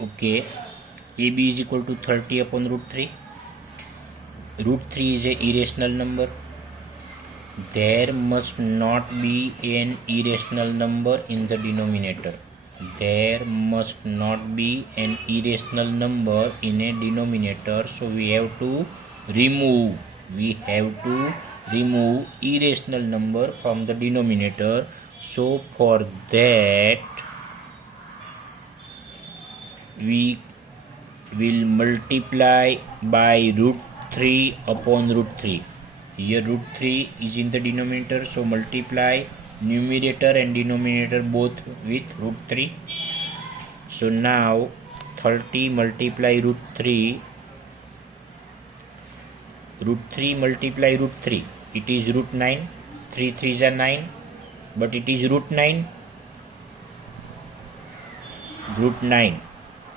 Okay, AB is equal to 30 upon root 3. Root 3 is a irrational number. There must not be an irrational number in the denominator. There must not be an irrational number in a denominator. So we have to remove. Irrational number from the denominator. So for that we will multiply by root 3 upon root 3. Here root 3 is in the denominator, so multiply numerator and denominator both with root 3. So now 30 multiply root 3 multiply root 3, it is root 9. 3 3s are 9, but it is root 9,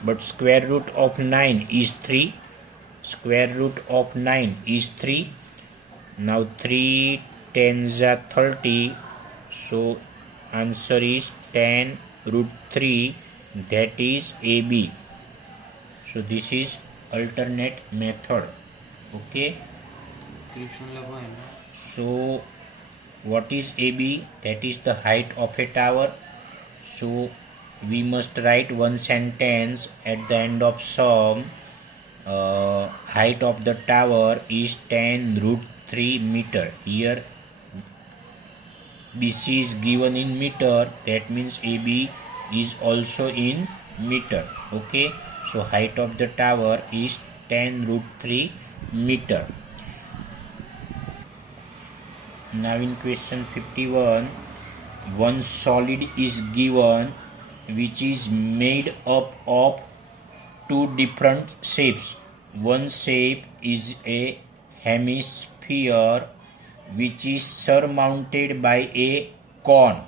but square root of 9 is 3. Square root of 9 is 3. Now 3 10s are 30, so answer is 10 root 3, that is AB. So this is alternate method. Okay, so what is AB? That is the height of a tower. So we must write one sentence at the end of sum. Height of the tower is 10 root 3 meter. Here BC is given in meter, that means AB is also in meter. Okay, so height of the tower is 10 root 3 meter. Now in question 51, one solid is given which is made up of two different shapes. One shape is a hemisphere which is surmounted by a cone.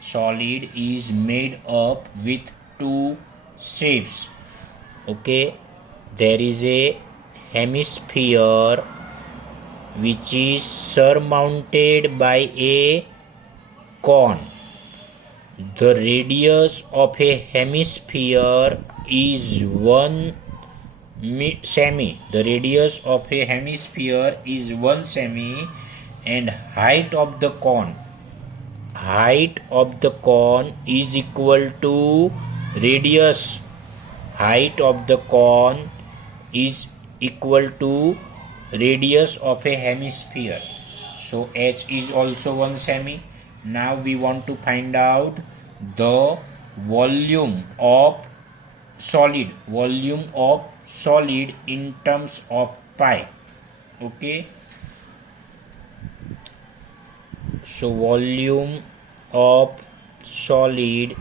Solid is made up with two shapes. Okay, there is a hemisphere which is surmounted by a cone. The radius of a hemisphere is 1 semi. The radius of a hemisphere is 1 semi, and height of the cone is equal to radius. Height of the cone is equal to radius of a hemisphere. So H is also 1 semi. Now we want to find out the volume of solid in terms of pi. Okay, so volume of solid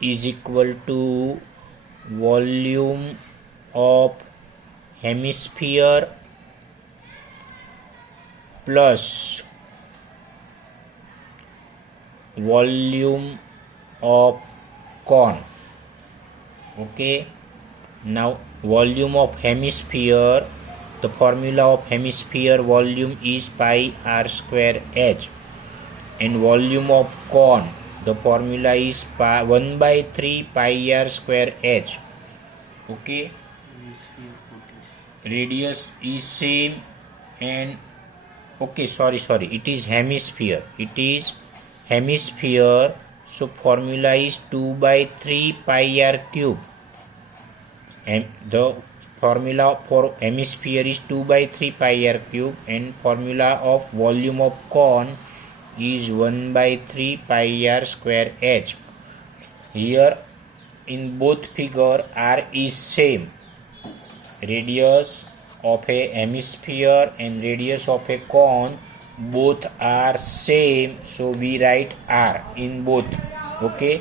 is equal to volume of hemisphere plus volume of cone. Okay, now volume of hemisphere, the formula of hemisphere volume is pi r square h, and volume of cone, the formula is 1 by 3 pi r square h. Okay, radius is same, and okay, sorry, it is hemisphere, so formula is 2 by 3 pi r cube, and the formula for hemisphere is 2 by 3 pi r cube, and formula of volume of cone is 1 by 3 pi r square h. Here in both figure r is same. Radius of a hemisphere and radius of a cone both are same, so we write r in both. Okay,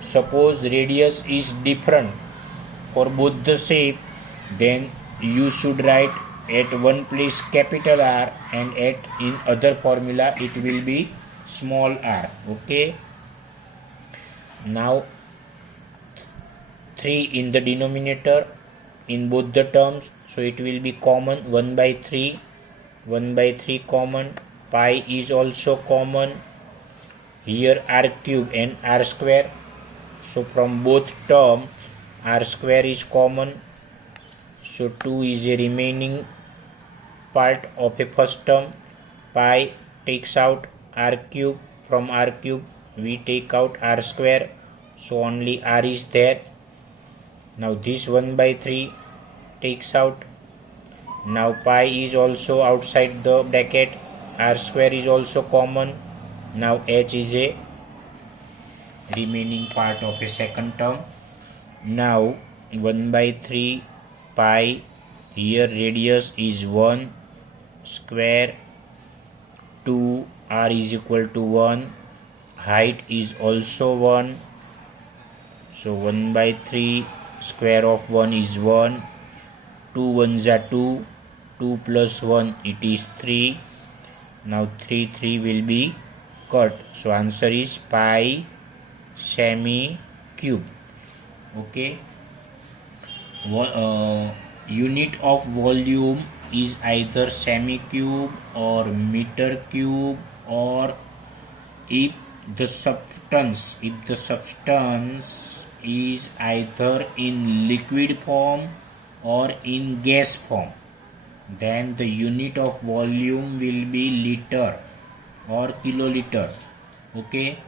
suppose radius is different for both the shape, then you should write at one place capital R, and in other formula it will be small r. Okay, now 3 in the denominator in both the terms, so it will be common. 1 by 3 common, pi is also common, here r cube and r square, so from both term r square is common, so 2 is a remaining part of a first term. Pi takes out r cube, from r cube we take out r square, so only r is there. Now this 1 by 3 takes out. Now pi is also outside the bracket, r square is also common. Now h is a remaining part of a second term. Now 1 by 3 pi, here radius is 1 square, 2 r is equal to 1, height is also 1, so 1 by 3 square of 1 is 1, 2 1s are 2, 2 plus 1 it is 3. Now 3 will be cut, so answer is pi semi cube. Okay, unit of volume is either semi cube or meter cube, or if the substance is either in liquid form or in gas form, then the unit of volume will be liter or kiloliter. Okay,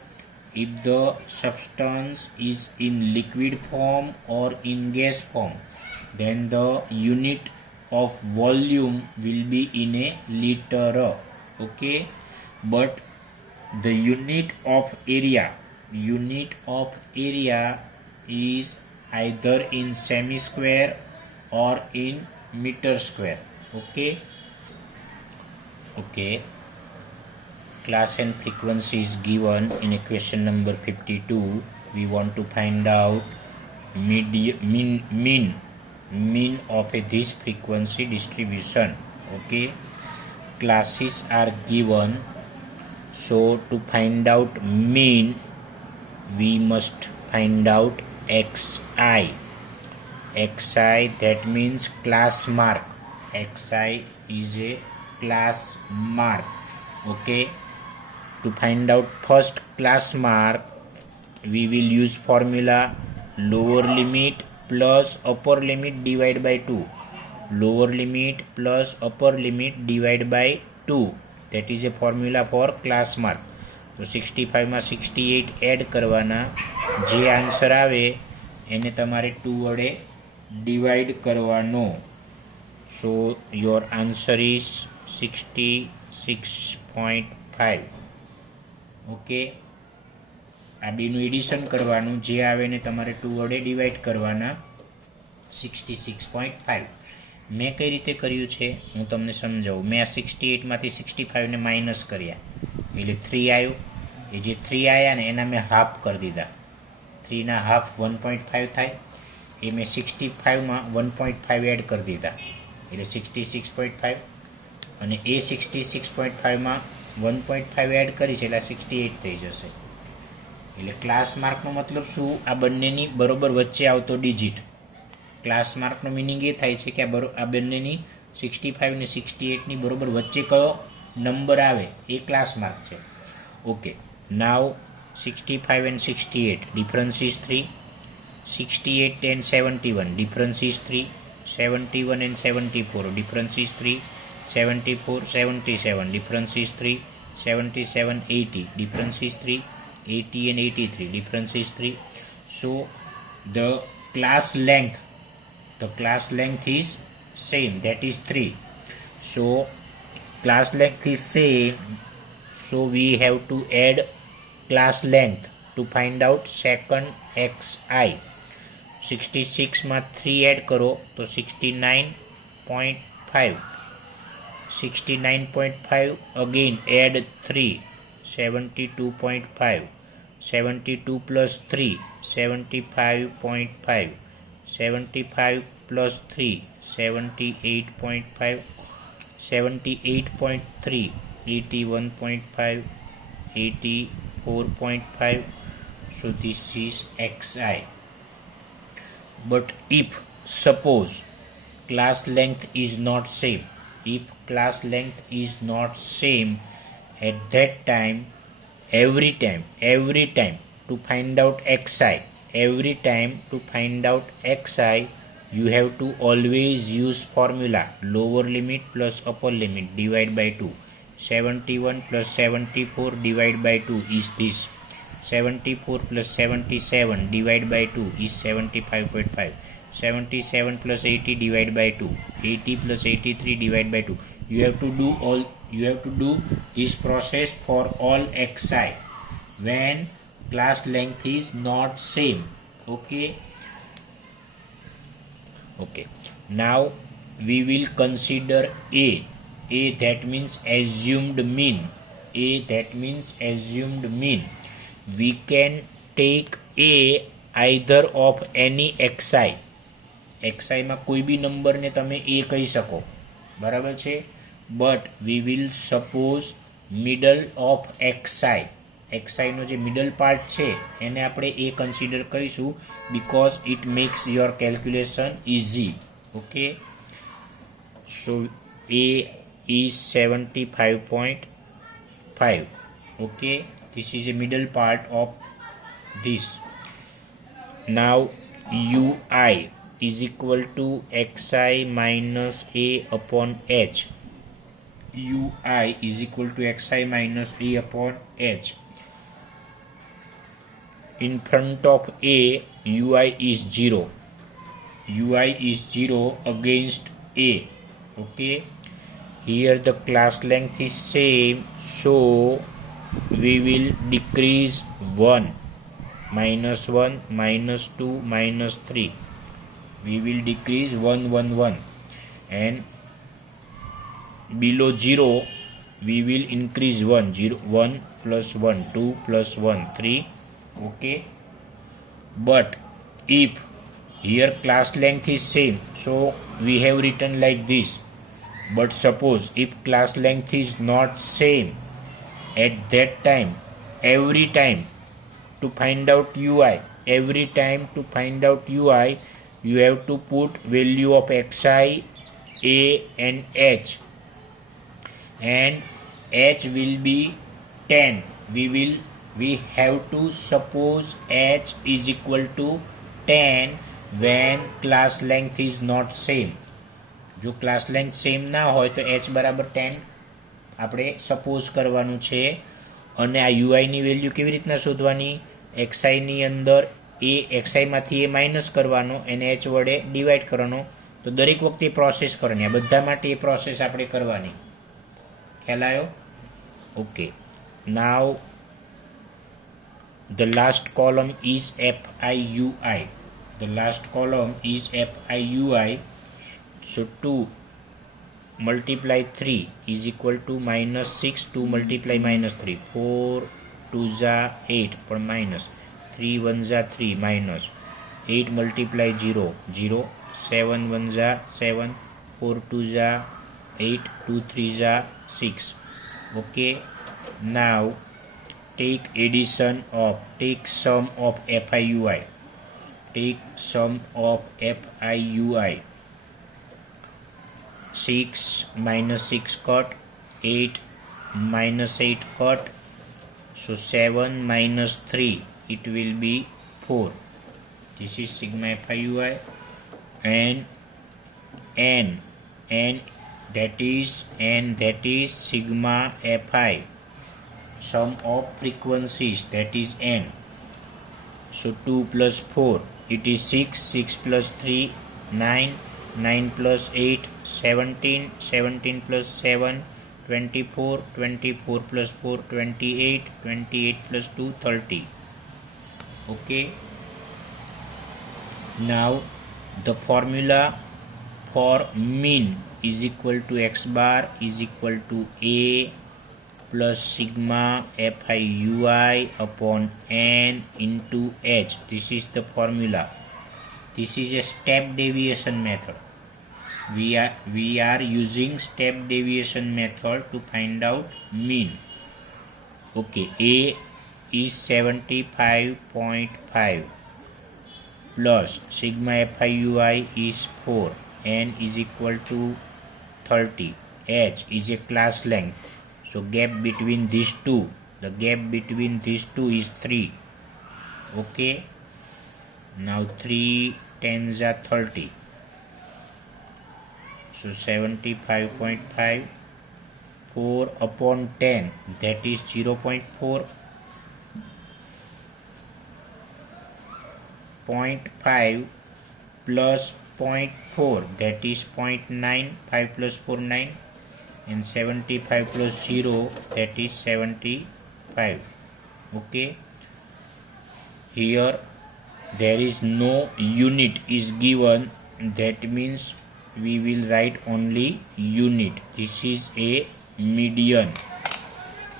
if the substance is in liquid form or in gas form, then the unit of volume will be in a liter. Okay, but the unit of area is either in semi square or in meter square. Okay, class and frequency is given in equation number 52. We want to find out mean of this frequency distribution. Okay, classes are given, so to find out mean we must find out xi, that means class mark. Xi is a class mark. Okay, to find out first class mark we will use formula lower limit plus upper limit divided by 2. Lower limit plus upper limit divided by 2, that is a formula for class mark. તો 65 માં 68 add કરવાના, જે answer આવે એને તમારે 2 વડે divide કરવાનો. સો your answer is 66.5. Okay, આ બેનું એડિશન કરવાનું, જે આવે એને તમારે 2 વડે ડિવાઈડ કરવાના. 66.5 મેં કઈ રીતે કર્યું છે હું તમને સમજાવું. મેં આ 68માંથી 65ને માઇનસ કર્યા, એટલે 3 આવ્યું. એ જે 3 આવ્યા ને એના મેં હાફ કરી દીધા. 3ના હાફ 1.5 થાય, એ મેં 65માં 1.5 એડ કરી દીધા, એટલે 66.5. અને એ 66.5માં 1.5 એડ કરી છે એટલે 68 થઈ જશે. એટલે ક્લાસ માર્કનો મતલબ શું? આ બંનેની બરોબર વચ્ચે આવતો ડિજિટ. ક્લાસ માર્કનો મિનિંગ એ થાય છે કે આ બંનેની 65 ને 68ની બરોબર વચ્ચે કયો નંબર આવે એ ક્લાસ માર્ક છે. Okay, now 65 and 68 difference is 3. 68 and 71 difference is 3. 71 and 74 difference is 3. 74 77 difference is 3. 77 80 difference is 3. 80 and 83 difference is 3. So the class length is same, that is 3. So class length is same, so we have to add class length to find out second xi. 66 માં 3 add કરો તો 69.5. 69.5 again add 3, 72.5. 72 plus 3 75.5. 75 plus 3 78.5. 78.3 81.5. 84.5. So this is xi. But if suppose class length is not same, at that time every time to find out xi, every time to find out xi, you have to always use formula lower limit plus upper limit divide by 2. 71 plus 74 divide by 2 is this. 74 plus 77 divide by 2 is 75.5. 77 plus 80 divide by 2. 80 plus 83 divide by 2. You have to do this process for all xi when class length is not same. Okay, now we will consider a that means assumed mean. We can take a either of any xi માં કોઈ બી નંબરને તમે a કહી શકો, બરાબર છે, but we will suppose middle of xi નો જે middle part છે એને આપણે a કન્સિડર કરીશું because it makes your calculation easy. Okay, so a is 75.5. okay, this is a middle part of this. Now ui is equal to xi minus a upon h. ui is equal to xi minus a upon h. In front of a, ui is 0. ui is 0 against a. Okay, here the class length is same, so we will decrease 1, minus 1, minus 2, minus 3. We will decrease 1, 1, 1, and below 0 we will increase 1. 1 plus 1, 2 plus 1, 3. Okay, but if here class length is same, so we have written like this. But suppose if class length is not same, at that time every time to find out ui, you have to put value of xi, a and h, and h will be 10. We have to suppose h is equal to 10 when class length is not same. જો class length same ના હોય તો h બરાબર 10 આપણે suppose કરવાનું છે. અને આ યુઆઈની વેલ્યુ કેવી રીતના શોધવાની? એક્સઆઈની અંદર એક્સઆઈમાંથી એ માઇનસ કરવાનો એને એચ વડે ડિવાઈડ કરવાનો. તો દરેક વખતે પ્રોસેસ કરવાની, આ બધા માટે એ પ્રોસેસ આપણે કરવાની. ખ્યાલ આવ્યો? Okay, now the last column is FIUI. So 2 multiply 3 is equal to minus 6. 2 multiply minus 3. 4 2s are 8 पर minus 3 1s are 3 minus 8 multiply 0 0. 7 1s are 7. 4 2s are 8. 2 3s are 6. Okay, now take sum of FIUI. 6 minus 6 cut, 8 minus 8 cut, so 7 minus 3, it will be 4. This is sigma FIUI. And that is sigma FI, sum of frequencies, that is n. So 2 plus 4, it is 6. 6 plus 3, 9. 9 plus 8, 17. 17 plus 7, 24. 24 plus 4, 28. 28 plus 2, 30. Okay, now the formula for mean is equal to x bar is equal to a plus sigma FIUI upon n into h. This is the formula. This is a step deviation method. We are using step deviation method to find out mean. Okay, a is 75.5 plus sigma FIUI is 4, n is equal to 30, h is a class length, so gap between these two, the gap between these two is 3. Okay, Now 3 tens are 30. So 75.5. 4 upon 10, that is 0.4. 0.5 plus 0.4, that is 0.9. 5 plus 4, 9. And 75 plus 0, that is 75. Okay. Here there is no unit is given, that means we will write only unit. This is a median.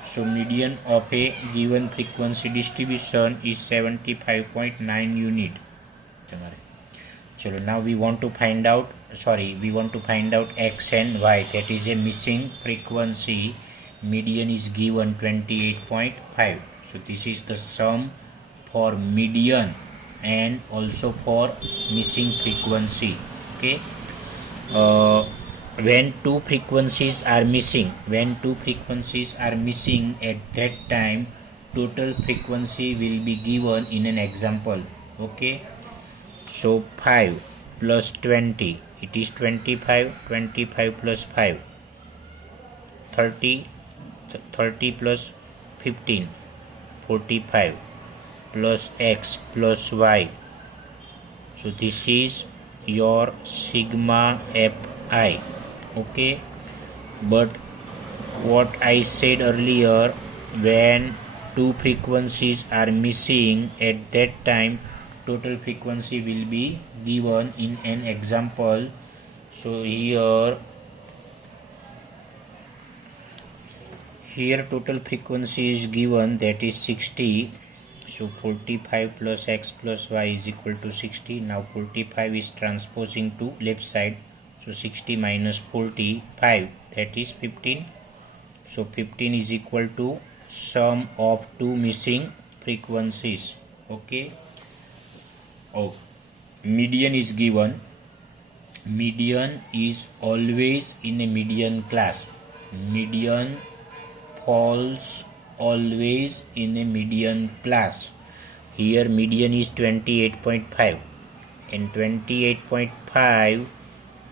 So median of a given frequency distribution is 75.9 unit. So now we want to find out x and y, that is a missing frequency. Median is given 28.5. So this is the sum for median and also for missing frequency. Okay. When two frequencies are missing, at that time total frequency will be given in an example. Okay. So 5 plus 20, it is 25. 25 plus 5, 30. 30 plus 15, 45, plus x plus y. So this is your sigma fi. Okay. But what I said earlier, when two frequencies are missing, at that time total frequency will be given in an example. So here total frequency is given, that is 60. So 45 plus x plus y is equal to 60. Now 45 is transposing to left side. So 60 minus 45, that is 15. So 15 is equal to sum of two missing frequencies. Okay. Median is given. Median is always in a median class. Median falls always in a median class. Here median is 28.5, and 28.5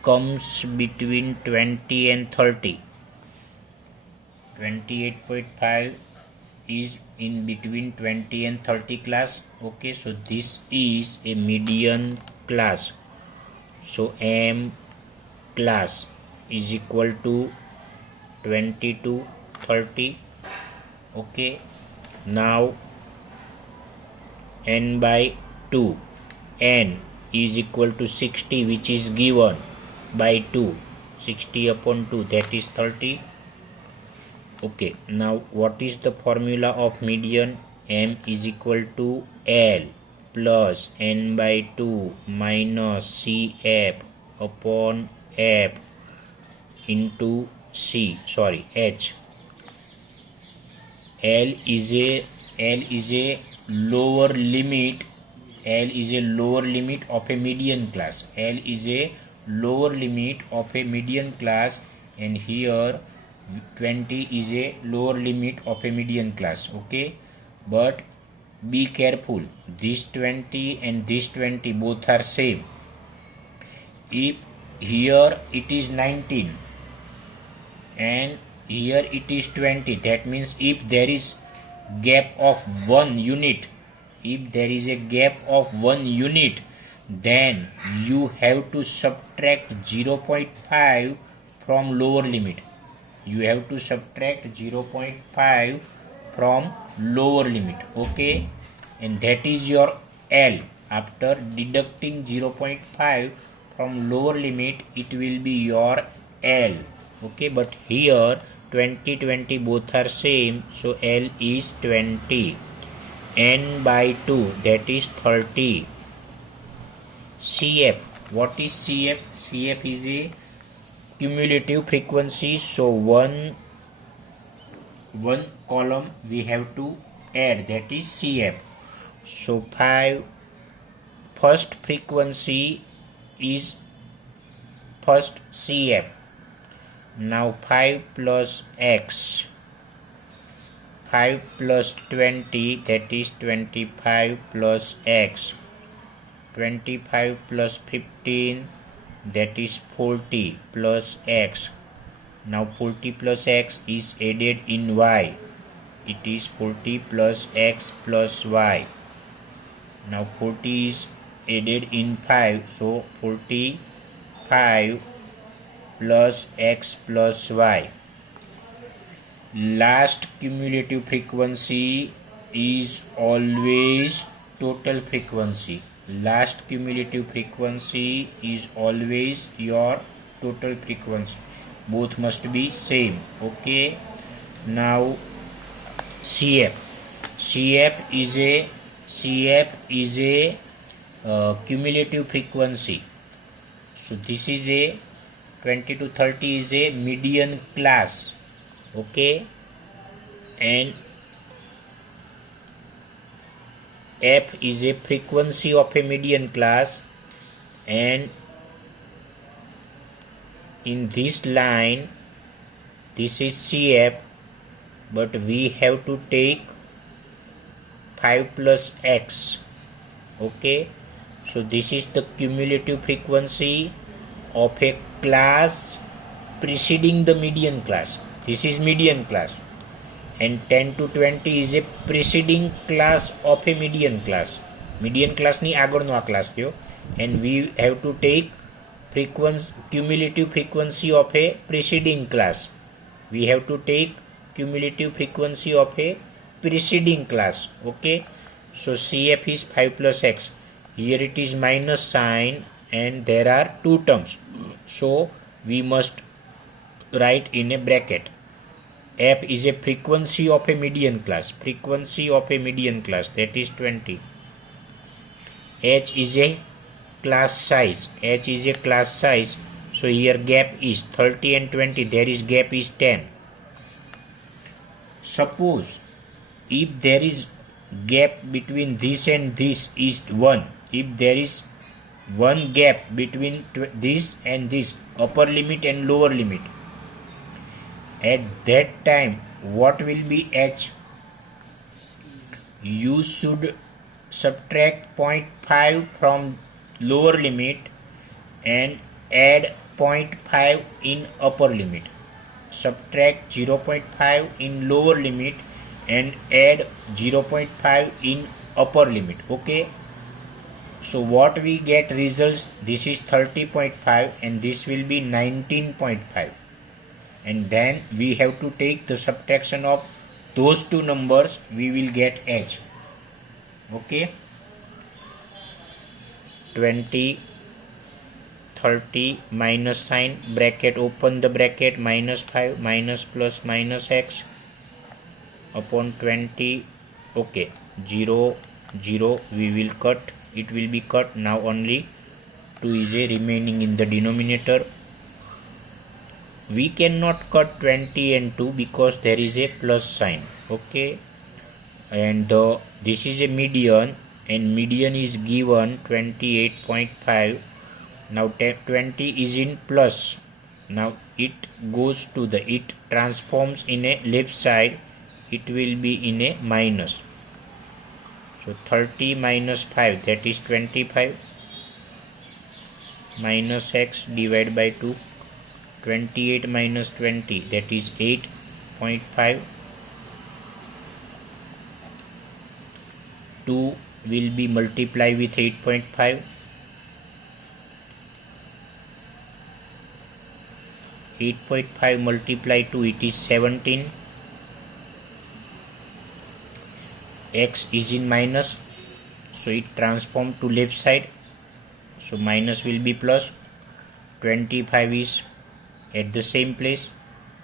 comes between 20 and 30. 28.5 is in between 20 and 30 class. Okay, so this is a median class. So M class is equal to 20 to 30. Okay. Now n by 2, n is equal to 60, which is given by 2. 60 upon 2, that is 30. Okay. Now what is the formula of median? M is equal to L plus n by 2 minus CF upon F into H. L is a lower limit. L is a lower limit of a median class. L is a lower limit of a median class, and here 20 is a lower limit of a median class. Okay, but be careful, this 20 and this 20 both are same. If here it is 19 and here it is 20, that means if there is gap of 1 unit, then you have to subtract 0.5 from lower limit. Okay, and that is your L. After deducting 0.5 from lower limit, it will be your L. Okay, but here 20 20 both are same, so L is 20. N by 2, that is 30. CF, what is CF? CF is a cumulative frequency, so one column we have to add, that is CF. So 5, first frequency is first CF. Now 5 plus x, 5 plus 20, that is 25 plus x. 25 plus 15, that is 40 plus x. Now 40 plus x is added in y. It is 40 plus x plus y. Now 40 is added in 5, so 45 plus x plus y. Last cumulative frequency is always total frequency. Last cumulative frequency is always your total frequency. Both must be same. Okay. Now CF. CF is a cumulative frequency. So this is a 20 to 30 is a median class. Okay. And F is a frequency of a median class, and in this line this is CF, but we have to take 5 plus x. Okay, so this is the cumulative frequency of a class preceding the median class. This is median class, and 10 to 20 is a preceding class of a median class. Median class ની આગળનો આ class થયો, and we have to take cumulative frequency of a preceding class. We have to take cumulative frequency of a preceding class. Okay, so CF is 5 plus x. Here it is minus sign and there are two terms, so we must write in a bracket. F is a frequency of a median class. Frequency of a median class, that is 20. H is a class size. H is a class size. So here gap is 30 and 20. There is gap is 10. Suppose if there is gap between this and this is 1. If there is one gap between this and this, upper limit and lower limit, at that time what will be H? You should subtract 0.5 from lower limit and add 0.5 in upper limit. Subtract 0.5 in lower limit and add 0.5 in upper limit. Okay, so what we get results, this is 30.5 and this will be 19.5, and then we have to take the subtraction of those two numbers, we will get H. Okay, 20, 30 minus sign, bracket, open the bracket, minus 5 minus plus minus x upon 20. Okay, 0 0 we will cut, it will be cut. Now only 2 is a remaining in the denominator. We cannot cut 20 and 2 because there is a plus sign. Okay, and this is a median, and median is given 28.5. Now 20 is in plus. Now it goes to the, it transforms in a left side, it will be in a minus. So 30 minus 5, that is 25, minus x divided by 2. 28 minus 20, that is 8.5. 2 will be multiplied with 8.5. 8.5 multiplied 2, it is 17. X is in minus, so it transformed to left side, so minus will be plus. 25 is at the same place.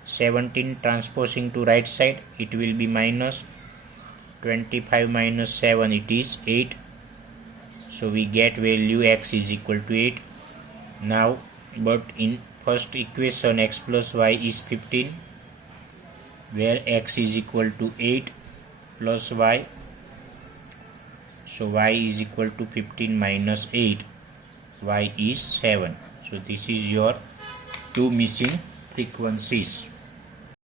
17 transposing to right side, it will be minus. 25 minus 7, it is 8. So we get value x is equal to 8. Now, but in first equation x plus y is 15, where x is equal to 8 plus y. So y is equal to 15 minus 8, y is 7. So this is your two missing frequencies.